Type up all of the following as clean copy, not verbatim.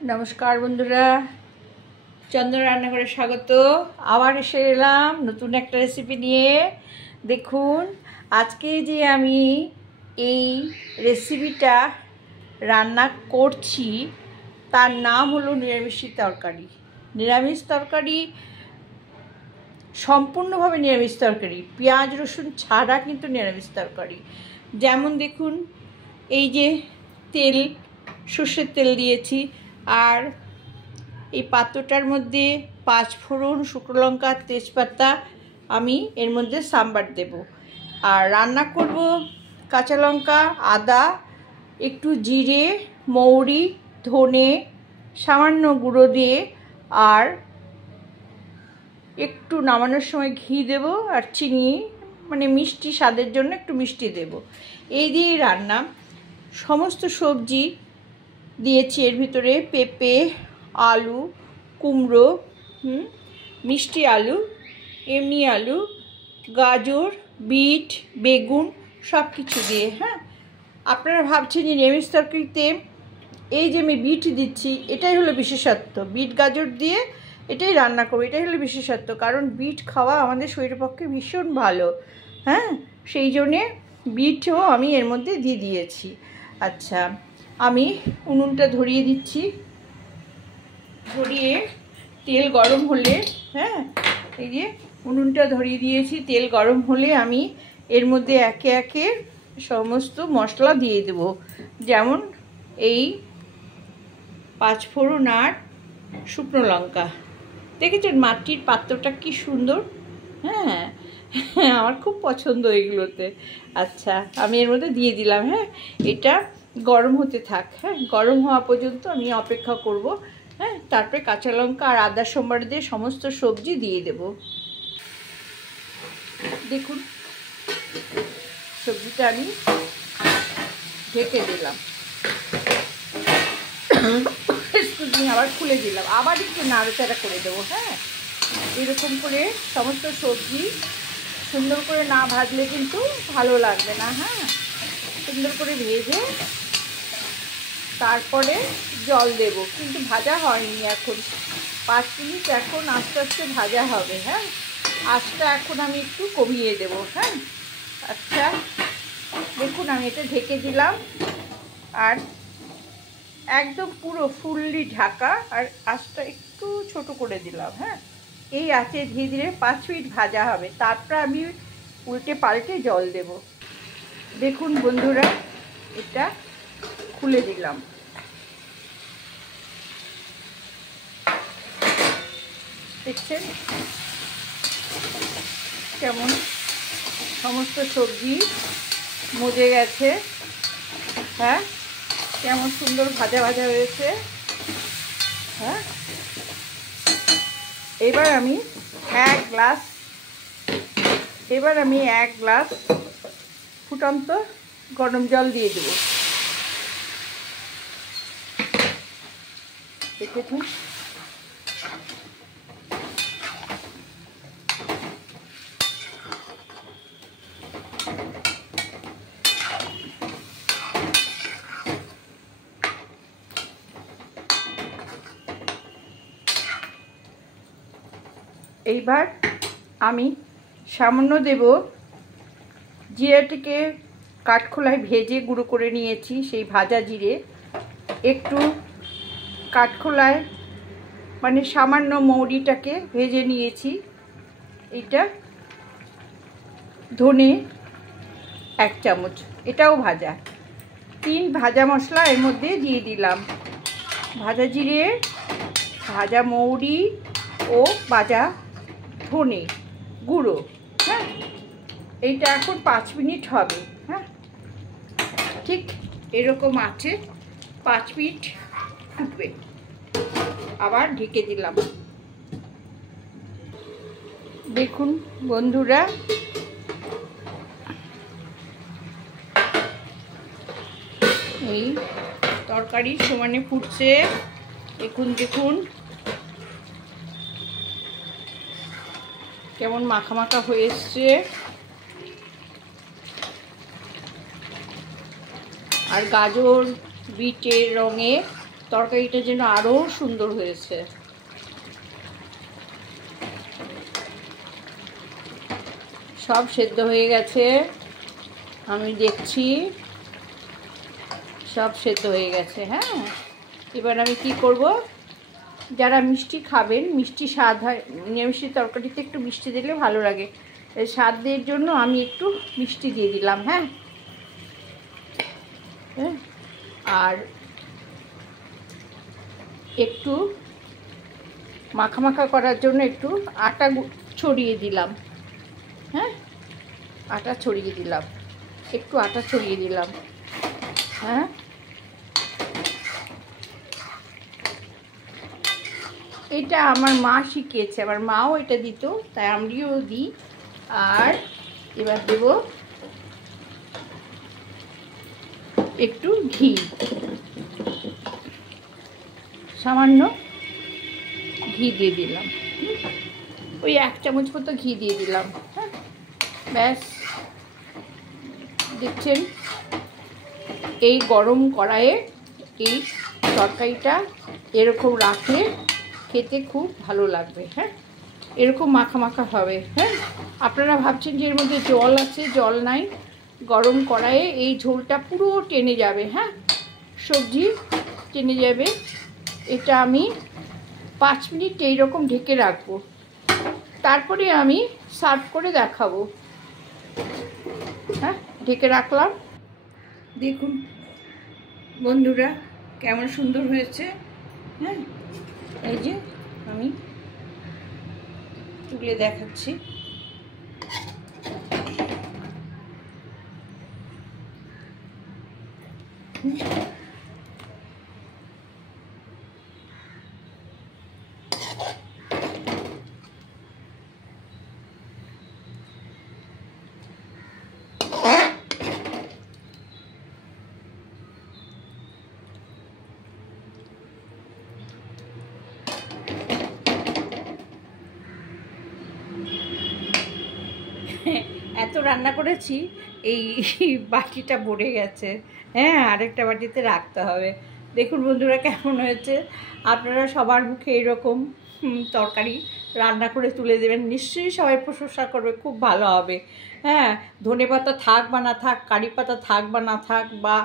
নমস্কার বন্ধুরা, চন্দ্র রান্নাঘরে স্বাগত। আবার এসে এলাম নতুন একটা রেসিপি নিয়ে। দেখুন, আজকে যে আমি এই রেসিপিটা রান্না করছি তার নাম হলো নিরামিষ তরকারি। নিরামিষ তরকারি, সম্পূর্ণভাবে নিরামিষ তরকারি, পেঁয়াজ রসুন ছাড়া কিন্তু নিরামিষ তরকারি। যেমন দেখুন, এই যে তেল, সর্ষের তেল দিয়েছি, আর এই পাত্রটার মধ্যে 5 ফোড়ন, শুকনো লঙ্কা, তেজপাতা আমি এর মধ্যে সাম্বার দেব। আর রান্না করব কাঁচা লঙ্কা, আদা, একটু জিরে, মৌরি, ধনে, সামান্য গুঁড়ো দিয়ে, আর একটু নামানোর সময় ঘি দেব, আর চিনি, মানে মিষ্টি স্বাদের জন্য একটু মিষ্টি দেব। এই দিয়ে রান্না। সমস্ত সবজি দিয়েছি এর ভিতরে, পেঁপে, আলু, কুমড়ো, মিষ্টি আলু, এমনি আলু, গাজর, বিট, বেগুন, সব কিছু দিয়ে। আপনারা ভাবছেন যে নিরামিষ তরকারিতে এই যে আমি বিট দিচ্ছি, এটাই হলো বিশেষত্ব। বিট গাজর দিয়ে এটাই রান্না করবো, এটাই হলো বিশেষত্ব। কারণ বিট খাওয়া আমাদের শরীরের পক্ষে ভীষণ ভালো। সেই জন্যে বিটও আমি এর মধ্যে দিয়ে দিয়েছি। আচ্ছা, আমি উনুনটা ধরিয়ে দিচ্ছি। ধরিয়ে তেল গরম হলে, এই যে উনুনটা ধরিয়ে দিয়েছি, তেল গরম হলে আমি এর মধ্যে একে একে সমস্ত মশলা দিয়ে দেব। যেমন এই 5 ফোড়ন আর শুকনো লঙ্কা। দেখেছেন মাটির পাত্রটা কি সুন্দর? আমার খুব পছন্দ এগুলোতে। আচ্ছা, আমি এর মধ্যে দিয়ে দিলাম। এটা গরম হতে থাক। গরম হওয়া পর্যন্ত আমি অপেক্ষা করব। তারপরে কাঁচা লঙ্কা আর আদা সম্বার দিয়ে সমস্ত সবজি দিয়ে দেব। দেখুন, সবজিটা আমি ঢেকে দিলাম, আবার খুলে দিলাম, আবার একটু নাড়াচাড়া করে দেবো। এরকম করে সমস্ত সবজি সুন্দর করে না ভাজলে কিন্তু ভালো লাগবে না। সুন্দর করে ভেজে তারপরে জল দেব। কিন্তু ভাজা হয়নি এখন, 5 মিনিট এখন আস্তে আস্তে ভাজা হবে। আঁচটা এখন আমি একটু কমিয়ে দেব। আচ্ছা, দেখুন আমি এটা ঢেকে দিলাম, আর একদম পুরো ফুললি ঢাকা, আর আঁচটা একটু ছোট করে দিলাম। এই আঁচে ধীরে ধীরে 5 মিনিট ভাজা হবে। তারপর আমি উল্টে পাল্টে জল দেব। দেখুন বন্ধুরা, এটা খুলে দিলাম। দেখছেন কেমন সমস্ত সবজি মজে গেছে? কেমন সুন্দর ভাজা ভাজা হয়েছে। এবার আমি এক গ্লাস ফুটন্ত গরম জল দিয়ে দেব। দেখেছেন? এইবার আমি সামান্য দেব জিরাটিকে কাঠখোলায় ভেজে গুঁড়ো করে নিয়েছি। সেই ভাজা জিরে একটু কাঠখোলায়, মানে সামান্য মৌরিটাকে ভেজে নিয়েছি। এটা ধনে 1 চামচ, এটাও ভাজা। 3 ভাজা মশলা এর মধ্যে দিয়ে দিলাম। ভাজা জিরে, ভাজা মৌরি ও ভাজা ধনে গুঁড়ো। এইটা এখন 5 মিনিট হবে। ঠিক এরকম আছে, 5 মিনিট ফুটবে। আবার ঢেকে দিলাম। দেখুন বন্ধুরা, এই তরকারি সমানে ফুটছে। দেখুন কেমন মাখা মাখা হয়ে এসছে। আর গাজর বিটের রঙে তরকারিটা যেন আরও সুন্দর হয়েছে। সব সেদ্ধ হয়ে গেছে, আমি দেখছি সব সেদ্ধ হয়ে গেছে। হ্যাঁ, এবার আমি কি করব, যারা মিষ্টি খাবেন, মিষ্টি স্বাদ হয়, নিরামিষের তরকারিতে একটু মিষ্টি দিলে ভালো লাগে, স্বাদের জন্য আমি একটু মিষ্টি দিয়ে দিলাম। হ্যাঁ, আর একটু মাখা মাখা করার জন্য একটু আটা ছড়িয়ে দিলাম। হ্যাঁ, আটা ছড়িয়ে দিলাম, একটু আটা ছড়িয়ে দিলাম। হ্যাঁ, এটা আমার মা শিখিয়েছে, আমার মাও এটা দিত, তাই আমরাও দিই। আর এবার দেব একটু ঘি, সামান্য ঘি দিয়ে দিলাম, ওই 1 চামচ মতো ঘি দিয়ে দিলাম। হ্যাঁ, ব্যাস, দেখছেন এই গরম কড়াইয়ে এই তরকারিটা এরকম রাখলে খেতে খুব ভালো লাগবে। হ্যাঁ, এরকম মাখা মাখা হবে। হ্যাঁ, আপনারা ভাবছেন যে এর মধ্যে জল আছে, জল নাই, গরম কড়াইয়ে এই ঝোলটা পুরো টেনে যাবে। হ্যাঁ, সবজি টেনে যাবে। এটা আমি 5 মিনিট এইরকম ঢেকে রাখবো, তারপরে আমি সার্ভ করে দেখাবো। হ্যাঁ, ঢেকে রাখলাম। দেখুন বন্ধুরা কেমন সুন্দর হয়েছে। হ্যাঁ, এই যে আমি তুলে দেখাচ্ছি। এত রান্না করেছি, এই বাটিটা ভরে গেছে। হ্যাঁ, আরেকটা বাটিতে রাখতে হবে। দেখুন বন্ধুরা কেমন হয়েছে। আপনারা সবার মুখে এরকম তরকারি রান্না করে তুলে দেবেন, নিশ্চয়ই সবাই প্রশংসা করবে, খুব ভালো হবে। হ্যাঁ, ধনেপাতা থাক বা না থাক, কারি পাতা থাক বা না থাক, বা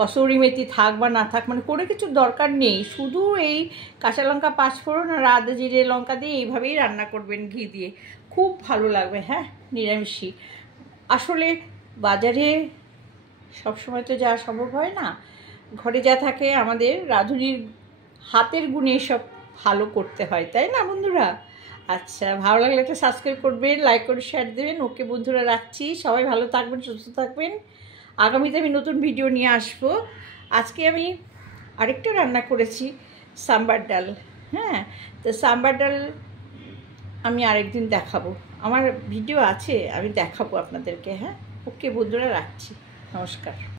কসুরি মেথি থাক বা না থাক, মানে কোনো কিছু দরকার নেই, শুধু এই কাঁচা লঙ্কা, 5 ফোড়ন আর আদা জিরে লঙ্কা দিয়ে এইভাবেই রান্না করবেন ঘি দিয়ে, খুব ভালো লাগবে। হ্যাঁ, নিরামিষই। আসলে বাজারে সবসময় তো যাওয়া সম্ভব হয় না, ঘরে যা থাকে আমাদের রাঁধুনির হাতের গুণে সব ভালো করতে হয়, তাই না বন্ধুরা? আচ্ছা, ভালো লাগলে একটা সাবস্ক্রাইব করবেন, লাইক করে শেয়ার দেবেন। ওকে বন্ধুরা, রাখছি। সবাই ভালো থাকবেন, সুস্থ থাকবেন। আগামীতে আমি নতুন ভিডিও নিয়ে আসবো। আজকে আমি আরেকটা রান্না করেছি, সাম্বার ডাল। হ্যাঁ, তো সাম্বার ডাল আমি আরেকদিন দেখাবো, আমার ভিডিও আছে, আমি দেখাবো আপনাদেরকে। হ্যাঁ, ওকে বন্ধুরা, রাখছি। নমস্কার।